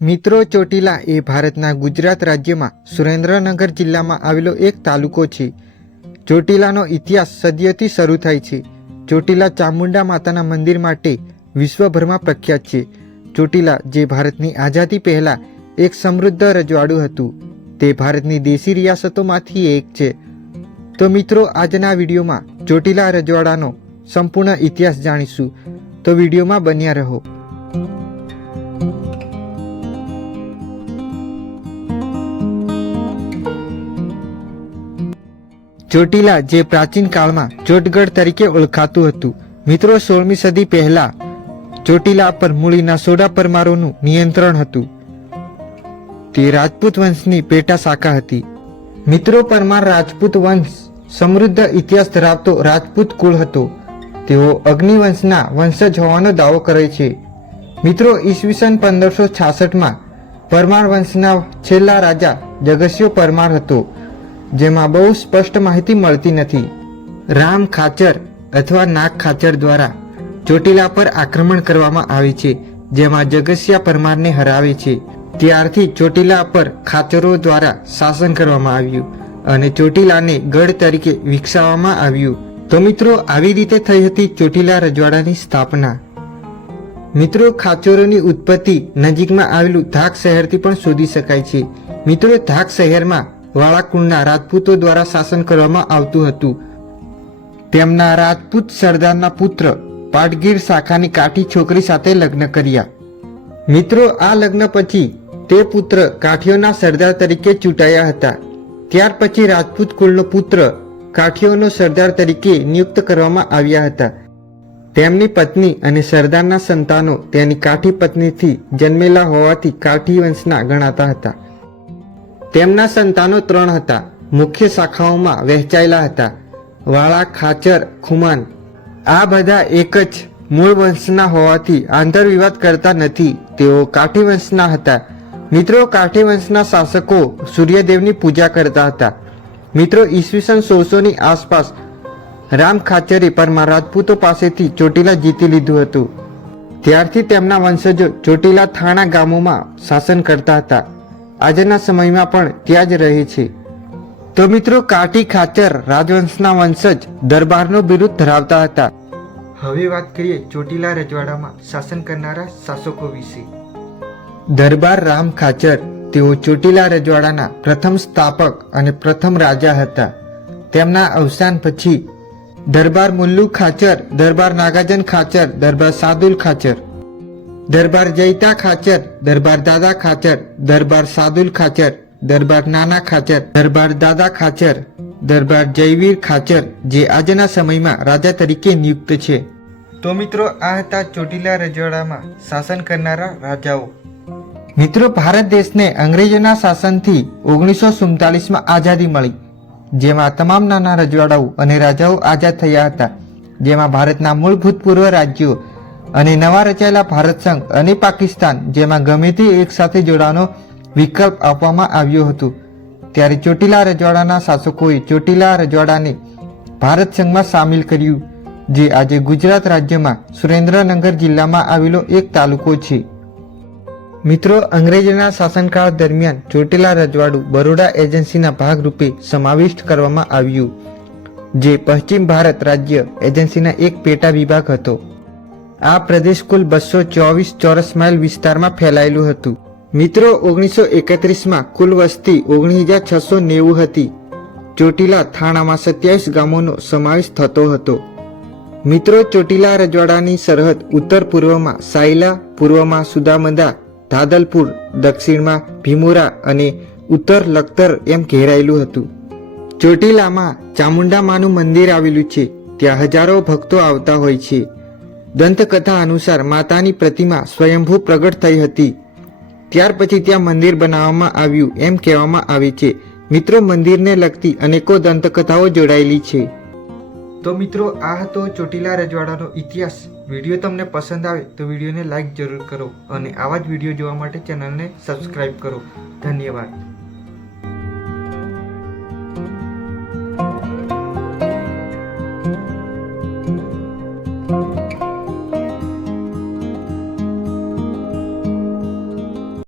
મિત્રો ચોટીલા એ ભારતના ગુજરાત રાજ્યમાં સુરેન્દ્રનગર જિલ્લામાં આવેલો એક તાલુકો છે. ચોટીલાનો ઇતિહાસ સદીઓથી શરૂ થાય છે. ચોટીલા ચામુંડા માતાના મંદિર માટે વિશ્વભરમાં પ્રખ્યાત છે. ચોટીલા જે ભારતની આઝાદી પહેલાં એક સમૃદ્ધ રજવાડું હતું. તે ભારતની દેશી રિયાસતોમાંથી એક છે. તો મિત્રો, આજના વિડીયોમાં ચોટીલા રજવાડાનો સંપૂર્ણ ઇતિહાસ જાણીશું. તો વિડીયોમાં બન્યા રહો. ચોટીલા જે પ્રાચીન કાળમાં ચોટગઢ તરીકે ઓળખાતું હતું. મિત્રો, સોળમી સદી પહેલા ચોટીલા પર મૂળીના સોડા પરમારોનું નિયંત્રણ હતું. તે રાજપૂત વંશની પેટા શાખા હતી. મિત્રો, પરમાર રાજપૂત વંશ સમૃદ્ધ ઇતિહાસ ધરાવતો રાજપૂત કુળ હતો. તેઓ અગ્નિવંશના વંશજ હોવાનો દાવો કરે છે. મિત્રો, ઈસવીસન પંદરસો છાસઠમાં પરમાર વંશના છેલ્લા રાજા જગસ્યો પરમાર હતો. જેમાં બહુ સ્પષ્ટ માહિતી મળતી નથી. રામ ખાચર અથવા નાગ ખાચર દ્વારા ચોટીલા પર આક્રમણ કરવામાં આવે છે, જેમાં જગસિયા પરમારને હરાવે છે. ત્યારથી ચોટીલા પર ખાચરો દ્વારા શાસન કરવામાં આવ્યું અને ચોટીલાને ગઢ તરીકે વિકસાવવામાં આવ્યું. તો મિત્રો, આવી રીતે થઈ હતી ચોટીલા રજવાડાની સ્થાપના. મિત્રો, ખાચરોની ઉત્પત્તિ નજીકમાં આવેલું ધાક શહેરથી પણ શોધી શકાય છે. મિત્રો, ધાક શહેરમાં વાળાકુળના રાજપૂતો દ્વારા શાસન કરવામાં આવતું હતું. તેમના રાજપૂત સરદારના પુત્ર પાટગીર શાખાની કાઠી છોકરી સાથે લગ્ન કર્યા. મિત્રો, આ લગ્ન પછી તે પુત્ર કાઠીઓના સરદાર તરીકે ચૂંટાયા હતા. ત્યાર પછી રાજપૂત કુળનો પુત્ર કાઠીઓનો સરદાર તરીકે નિયુક્ત કરવામાં આવ્યા હતા. તેમની પત્ની અને સરદારના સંતાનો તેની કાઠી પત્નીથી જન્મેલા હોવાથી કાઠી વંશના ગણાતા હતા. તેમના સંતાનો ત્રણ હતા. મુખ્ય શાખાઓમાં વહેંચાયેલા હતા. વાળા, ખાચર, ખુમાન. આ બધા એક જ મૂળ વંશના હોવાથી આંતરવિવાદ કરતા નથી. તેઓ કાઠી વંશના હતા. મિત્રો, કાઠી વંશના શાસકો સૂર્યદેવની પૂજા કરતા હતા. મિત્રો, ઈસવીસન સોળસોની આસપાસ રામ ખાચરે પરમા રાજપૂતો પાસેથી ચોટીલા જીતી લીધું હતું. ત્યારથી તેમના વંશજો ચોટીલા થાણા ગામોમાં શાસન કરતા હતા. આજના સમયમાં પણ ત્યાં જ રહે છે. તો મિત્રો કાઠી ખાચર રાજવંશના વંશજ દરબારનો બિરુદ ધરાવતા હતા. હવે વાત કરીએ ચોટીલા રજવાડામાં શાસન કરનારા શાસકો વિશે. દરબાર રામ ખાચર તેઓ ચોટીલા રજવાડાના પ્રથમ સ્થાપક અને પ્રથમ રાજા હતા. તેમના અવસાન પછી દરબાર મુલ્લુ ખાચર દરબાર નાગાજન ખાચર દરબાર સાદુલ ખાચર દરબાર જયતા ખાચર દરબાર દાદા ખાચર દરબાર સાદુલ ખાચર દરબાર નાના ખાચર દરબાર દાદા ખાચર દરબાર જયવીર ખાચર જે આજના સમયમાં રાજા તરીકે નિયુક્ત છે. તો મિત્રો આ હતા ચોટીલા રજવાડામાં શાસન કરનારા રાજાઓ. મિત્રો ભારત દેશને અંગ્રેજોના શાસનથી ઓગણીસો સુડતાલીસમાં આઝાદી મળી જેમાં તમામ નાના રજવાડાઓ અને રાજાઓ આઝાદ થયા હતા જેમાં ભારતના મૂળ ભૂતપૂર્વ રાજ્યો અને નવા રચાયેલા ભારત સંઘ અને પાકિસ્તાન, જેમાં ગમે તે એક સાથે જોડાવાનો વિકલ્પ આપવામાં આવ્યો હતો. ત્યારે ચોટીલા રજવાડાના શાસકોએ ચોટીલા રજવાડાને ભારત સંઘમાં સામેલ કર્યું, જે આજે ગુજરાત રાજ્યમાં સુરેન્દ્રનગર જિલ્લામાં આવેલો એક તાલુકો છે. મિત્રો, અંગ્રેજોના શાસનકાળ દરમિયાન ચોટીલા રજવાડું બરોડા એજન્સીના ભાગરૂપે સમાવિષ્ટ કરવામાં આવ્યું, જે પશ્ચિમ ભારત રાજ્ય એજન્સીના એક પેટા વિભાગ હતો. આ પ્રદેશ કુલ બસો ચોવીસ ચોરસ માઇલ વિસ્તારમાં ફેલાયેલું હતું. મિત્રો, ઓગણીસો એકત્રીસમાં કુલ વસ્તી ઓગણીસ હજાર છસો નેવું હતી. ચોટીલા થાણામાં સત્યાવીસ ગામોનો સમાવેશ થતો હતો. મિત્રો, ચોટીલા રજવાડાની સરહદ ઉત્તર પૂર્વમાં સાયલા, પૂર્વમાં સુદામંદા, ધાદલપુર, દક્ષિણમાં ભીમોરા અને ઉત્તર લખતર એમ ઘેરાયેલું હતું. ચોટીલામાં ચામુંડા માનું મંદિર આવેલું છે. ત્યાં હજારો ભક્તો આવતા હોય છે. દંતકથા અનુસાર માતાની પ્રતિમા સ્વયંભૂ પ્રગટ થઈ હતી. ત્યાર પછી ત્યાં મંદિર બનાવવામાં આવ્યું એમ કહેવામાં આવે છે. મિત્રો, મંદિરને લગતી અનેકો દંતકથાઓ જોડાયેલી છે. તો મિત્રો, આ હતો ચોટીલા રજવાડાનો ઇતિહાસ. વીડિયો તમને પસંદ આવે તો વિડીયોને લાઈક જરૂર કરો અને આવા જ વીડિયો જોવા માટે ચેનલને સબસ્ક્રાઈબ કરો. ધન્યવાદ.